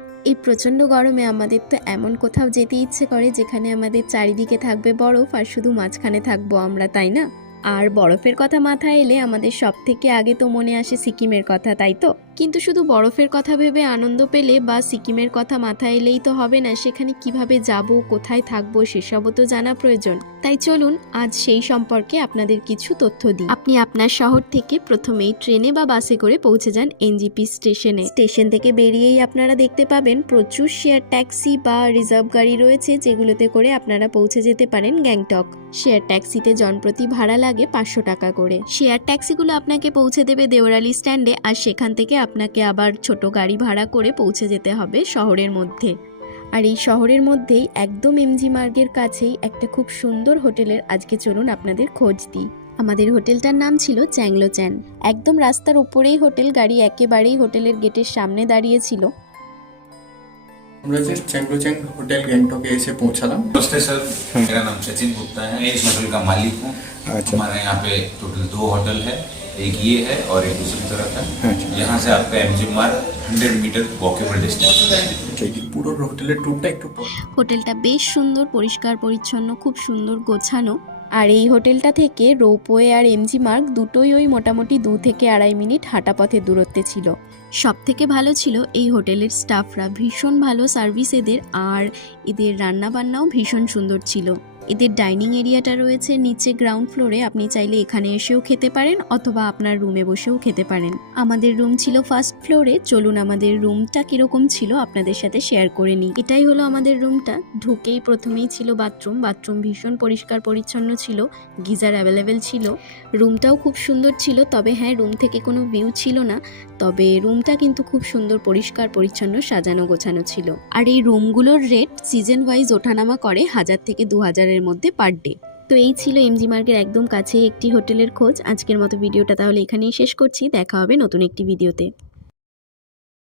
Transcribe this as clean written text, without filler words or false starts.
এই প্রচণ্ড গরমে আমাদের তো এমন কোথাও যেতে ইচ্ছে করে যেখানে আমাদের চারিদিকে থাকবে বরফ আর শুধু মাঝখানে থাকবো আমরা, তাই না? আর বরফের কথা মাথায় এলে আমাদের সব থেকে আগে তো মনে আসে সিকিমের কথা, তাই তো? কিন্তু শুধু বরফের কথা ভেবে আনন্দ পেলে বা সিকিমের কথা মাথায় এলেই তো হবে না, সেখানে কিভাবে যাব, কোথায় থাকবো সেসবও তো জানা প্রয়োজন। তাই চলুন আজ সেই সম্পর্কে আপনাদের কিছু তথ্য দিই। আপনি আপনার শহর থেকে প্রথমেই ট্রেনে বা বাসে করে পৌঁছে যান এনজিপি স্টেশনে। স্টেশন থেকে বেরিয়েই আপনারা দেখতে পাবেন প্রচুর শেয়ার ট্যাক্সি বা রিজার্ভ গাড়ি রয়েছে, যেগুলোতে করে আপনারা পৌঁছে যেতে পারেন গ্যাংটক। শেয়ার ট্যাক্সিতে জনপ্রতি ভাড়া লাগে 500 টাকা করে। শেয়ার ট্যাক্সিগুলো আপনাকে পৌঁছে দেবে দেওরালি স্ট্যান্ডে, আর সেখান থেকে আপনাকে আবার ছোট গাড়ি ভাড়া করে পৌঁছে যেতে হবে শহরের মধ্যে। আর এই শহরের মধ্যেই একদম এমজি মার্গের কাছেই একটা খুব সুন্দর হোটেলের আজকে চলুন আপনাদের খোঁজ দিই। আমাদের হোটেলটার নাম ছিল চ্যাংলো চ্যান। একদম রাস্তার উপরেই হোটেল, গাড়ি একেবারেই হোটেলের গেটের সামনে দাঁড়িয়েছিল। আমরা যে চ্যাংলোচ্যাং হোটেল গ্যাংটকে এসে পৌঁছালাম। नमस्ते सर, मेरा नाम सचिन गुप्ता है, मैं इस होटल का मालिक हूँ। अच्छा। हमारे यहाँ पे टोटल 2 होटल है, एक ये है और एक दूसरी तरफ है। अच्छा। यहाँ से आपका एमजी मार्ग 100 मीटर वॉकेबल डिस्टेंस है। পুরো হোটেলের ট্যুরটা একটু হোটেলটা বেশ সুন্দর, পরিষ্কার পরিচ্ছন্ন, খুব সুন্দর গোছানো। আর এই হোটেলটা থেকে রোপওয়ে আর এমজি মার্গ দুটোই ওই মোটামুটি 2 থেকে 2.5 মিনিট হাঁটা পথের দূরত্বে ছিল। সব থেকে ভালো ছিল এই হোটেলের স্টাফরা, ভীষণ ভালো সার্ভিস এদের, আর এদের রান্নাবান্নাও ভীষণ সুন্দর ছিল। এদের ডাইনিং এরিয়াটা রয়েছে নিচে গ্রাউন্ড ফ্লোরে, আপনি চাইলে এখানে এসেও খেতে পারেন অথবা আপনার রুমে বসেও খেতে পারেন। আমাদের রুম ছিল ফার্স্ট ফ্লোরে, চলুন আমাদের রুমটা কিরকম ছিল আপনাদের সাথে শেয়ার করে নিই। এটাই হলো আমাদের রুমটা। ঢুকেই প্রথমেই ছিল বাথরুম। বাথরুম ভীষণ পরিষ্কার পরিচ্ছন্ন ছিল, গিজার অ্যাভেলেবেল ছিল। রুমটাও খুব সুন্দর ছিল, তবে হ্যাঁ, রুম থেকে কোনো ভিউ ছিল না, তবে রুমটা কিন্তু খুব সুন্দর পরিষ্কার পরিচ্ছন্ন, সাজানো গোছানো ছিল। আর এই রুমগুলোর রেট সিজন ওয়াইজ ওঠানামা করে 1000 থেকে 2000 এর মধ্যে পার ডে। তো এই ছিল এমজি মার্গের একদম কাছেই একটি হোটেলের খোঁজ। আজকের মতো ভিডিওটা তাহলে এখানেই শেষ করছি। দেখা হবে নতুন একটি ভিডিওতে।